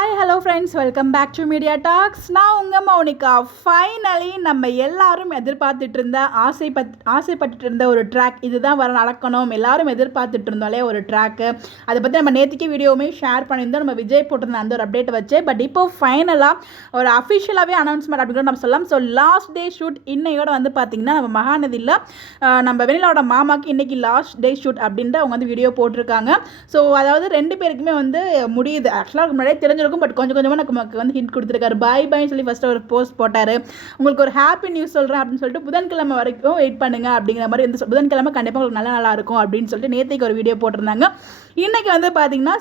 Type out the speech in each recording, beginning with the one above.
Hi hello friends, welcome back to Media Talks. நான் உங்கள் Mounika. Finally நம்ம எல்லாரும் எதிர்பார்த்துட்டு இருந்த ஆசைப்பட்டுட்டு இருந்த ஒரு ட்ராக் இதுதான் நடக்கணும். எல்லாரும் எதிர்பார்த்துட்டு இருந்தோம்லே ஒரு ட்ராக்கு. அதை பற்றி நம்ம நேற்றுக்கே வீடியோவுமே ஷேர் பண்ணியிருந்தோம். நம்ம விஜய் போட்டிருந்த அந்த ஒரு அப்டேட்டை வச்சு. பட் இப்போ ஃபைனலாக ஒரு அஃபிஷியலாகவே அனௌன்ஸ்மெண்ட் அப்படிங்கிற நம்ம சொல்லலாம். ஸோ லாஸ்ட் டே ஷூட் இன்னையோட வந்து பார்த்திங்கன்னா நம்ம மகாநதியில் நம்ம வெண்ணிலாவோட மாமாவுக்கு இன்றைக்கி லாஸ்ட் டே ஷூட் அப்படின்ட்டு அவங்க வந்து வீடியோ போட்டிருக்காங்க. ஸோ அதாவது ரெண்டு பேருக்குமே வந்து முடியுது. ஆக்சுவலாக முன்னாடியே தெரிஞ்சிருக்கும். பட் கொஞ்சம் கொஞ்சமாக நமக்கு வந்து ஹிண்ட் கொடுத்துருக்காரு. பாய் பாய்ன்னு சொல்லி ஃபஸ்ட்டு ஒரு போஸ்ட் போட்டார். உங்களுக்கு ஒரு ஹாப்பி நியூஸ் சொல்கிறேன் அப்படின்னு சொல்லிட்டு புதன்கிழமை வரைக்கும் வெயிட் பண்ணுங்க அப்படிங்கிற மாதிரி வந்து புதன்கிழமை கண்டிப்பாக உங்களுக்கு நல்லா இருக்கும் அப்படின்னு சொல்லிட்டு நேற்றுக்கு ஒரு வீடியோ போட்டிருந்தாங்க. இன்றைக்கி வந்து பார்த்தீங்கன்னா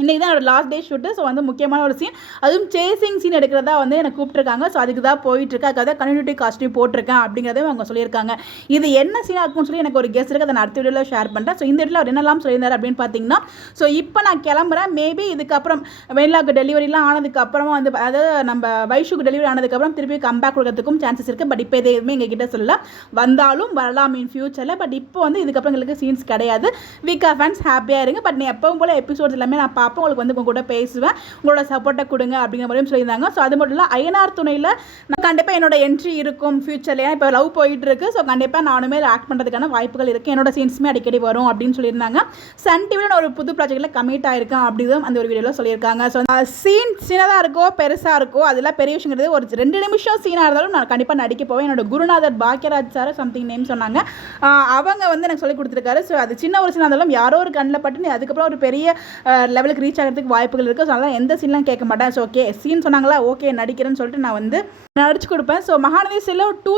இன்றைக்கி தான் என்னோடய லாஸ்ட் டே ஷூட்டு. ஸோ வந்து முக்கியமான ஒரு சீன், அதுவும் சேசிங் சீன் எடுக்கிறதா வந்து என்னை கூப்பிட்டுருக்காங்க. ஸோ அதுக்கு தான் போயிட்டுருக்கு. அதுக்காக தான் கம்யூனிட்டி காஸ்ட்யூம் போட்டிருக்கேன் அப்படிங்கிறதையும் அவங்க சொல்லியிருக்காங்க. இது என்ன சீனாக இருக்கும்னு சொல்லி எனக்கு ஒரு கெஸ் இருக்குது. அதை நான் அடுத்த வீடியோவில் ஷேர் பண்ணுறேன். ஸோ இந்த இடத்துல அவர் என்னெல்லாம் சொல்லியிருந்தார் அப்படின்னு பார்த்தீங்கன்னா, ஸோ இப்போ நான் கிளம்புறேன். மேபி இதுக்கப்புறம் வெண்ணிலாவுக்கு டெலிவரிலாம் ஆனதுக்கப்புறமா வந்து அதாவது நம்ம வைஷுக்கு டெலிவரி ஆனதுக்கப்புறம் திருப்பி கம்பேக் கொடுக்கறதுக்கும் சான்சஸ் இருக்குது. பட் இப்போ எதுவுமே எங்கள் கிட்ட சொல்லல. வந்தாலும் வரலாம் இன் ஃபியூச்சரில். பட் இப்போ வந்து இதுக்கப்புறம் எங்களுக்கு சீன்ஸ் கிடையாது. வீக்கா ஃபேன்ஸ் ஹாப்பியாக இருங்க. பட் நீ எப்பவும் போல் எபிசோட்ஸ் எல்லாமே நான் அப்போ உங்களுக்கு வந்து உங்க கூட பேசுவேன், உங்களோட சப்போர்ட்டை கொடுங்க அப்படிங்கிற மாதிரியும் சொல்லியிருந்தாங்க. ஸோ அது மட்டும் இல்லை, அயனார் துணையில் நான் கண்டிப்பாக என்னோட என்ட்ரி இருக்கும் ஃபியூச்சர்லேயே. இப்போ லவ் போயிட்டு இருக்கு. ஸோ கண்டிப்பாக நானுமே ஆக்ட் பண்ணுறதுக்கான வாய்ப்புகள் இருக்குது. என்னோட சீன்ஸுமே அடிக்கடி வரும் அப்படின்னு சொல்லியிருந்தாங்க. சன் டிவியில் நான் ஒரு புது ப்ராஜெக்டில் கமிட் ஆயிருக்கேன் அப்படின்னு அந்த ஒரு வீடியோவில் சொல்லியிருக்காங்க. ஸோ சீன் சின்னதாக இருக்கோ பெருசாக இருக்கோ அதெல்லாம் பெரிய விஷயங்கிறது. ஒரு 2 நிமிஷம் சீனாக இருந்தாலும் நான் கண்டிப்பாக நடிக்க போவேன். என்னோட குருநாதர் பாக்கியராஜ் சார் சம்திங் நேம் சொன்னாங்க. அவங்க வந்து எனக்கு சொல்லி கொடுத்துருக்காரு. ஸோ அது சின்ன ஒரு சீனாக இருந்தாலும் யாரோ ஒரு கண்ணில் பட்டு அதுக்கப்புறம் ஒரு பெரிய லெவலுக்கு ரீச் ஆகிறதுக்கு வாய்ப்புகள் இருக்குது. ஸோ அதெல்லாம் எந்த சீன்லாம் கேட்க மாட்டேன். ஸோ ஓகே சீன் சொன்னாங்களா, ஓகே நடிக்கிறேன்னு சொல்லிட்டு நான் வந்து நடிச்சு கொடுப்பேன். ஸோ மகாநதி சில 2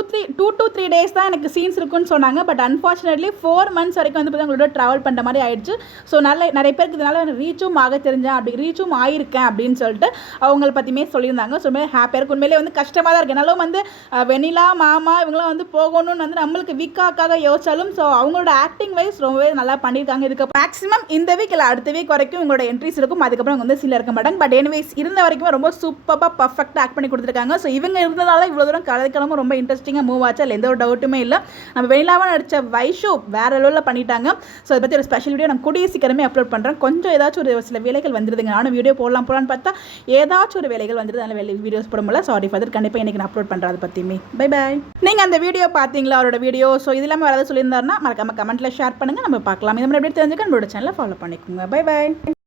to 3 days தான் எனக்கு சீன்ஸ் இருக்குன்னு சொன்னாங்க. பட் அன்ஃபார்ச்சுனேட்லி 4 months வரைக்கும் வந்து உங்களோட ட்ராவல் பண்ணுற மாதிரி ஆயிடுச்சு. ஸோ நிறைய பேருக்கு இதனால ரீச்சும் ஆக தெரிஞ்சேன், அப்படி ரீச்சும் ஆகியிருக்கேன் அப்படின்னு சொல்லிட்டு அவங்கள பற்றியுமே சொல்லியிருந்தாங்க. ஸோ ஹாப்பியாக இருக்கும். உண்மையிலே வந்து கஷ்டமாக தான் இருக்குது. என்னாலும் வந்து வெண்ணிலா மாமா இவங்களாம் வந்து போகணும்னு வந்து நம்மளுக்கு வீக்காக யோசிச்சாலும் ஸோ அவங்களோட ஆக்டிங் வைஸ் ரொம்பவே நல்லா பண்ணியிருக்காங்க. இதுக்கு மேக்ஸிமம் இந்த வீக் இல்லை அடுத்த வீக் வரைக்கும் உங்களோட என்ட்ரிஸ் இருக்கும். அதுக்கப்புறம் வந்து சீனில் இருக்க மாட்டாங்க. பட் எனிவேஸ் இருந்த வரைக்கும் ரொம்ப சூப்பராக பர்ஃபெக்டாக ஆக்ட் பண்ணி கொடுத்துருக்காங்க. ஸோ இவங்க இருந்ததால இவ்வளோ தூரம் கதைக்கிழமும் ரொம்ப இன்ட்ரெஸ்டிங்காக மூவ் ஆச்சு. அதில் எந்த ஒரு டவுட்டுமே இல்லை. நம்ம வெண்ணிலாவாக நடித்த வைஷு வேற லெவலில் பண்ணிட்டாங்க. ஸோ அதை பற்றி ஒரு ஸ்பெஷல் வீடியோ நான் கூடிய சீக்கிரமே அப்லோட் பண்ணுறேன். கொஞ்சம் ஏதாச்சும் ஒரு சில வேலைகள் வந்துருதுங்க. நானும் வீடியோ போடலான்னு பார்த்தா ஏதாச்சும் ஒரு வேலைகள் வந்துருது. அதனால் வீடியோஸ் போட முடியல. Sorry father. கண்டிப்பாக இன்றைக்கி நான் அப்லோட் பண்ணுறேன். அதை பற்றியுமே பை பாய். நீங்கள் அந்த வீடியோ பார்த்தீங்களா, அவரோட வீடியோ? ஸோ இது இல்லாமல் வேறு ஏதாவது சொல்லியிருந்தாருன்னா மறக்காம கமெண்ட்டில் ஷேர் பண்ணுங்கள். நம்ம பார்க்கலாம். இந்த மாதிரி எப்படி தெரிஞ்சுக்க நம்மளோட சேனலை ஃபாலோ பண்ணிக்கோங்க. Bye bye.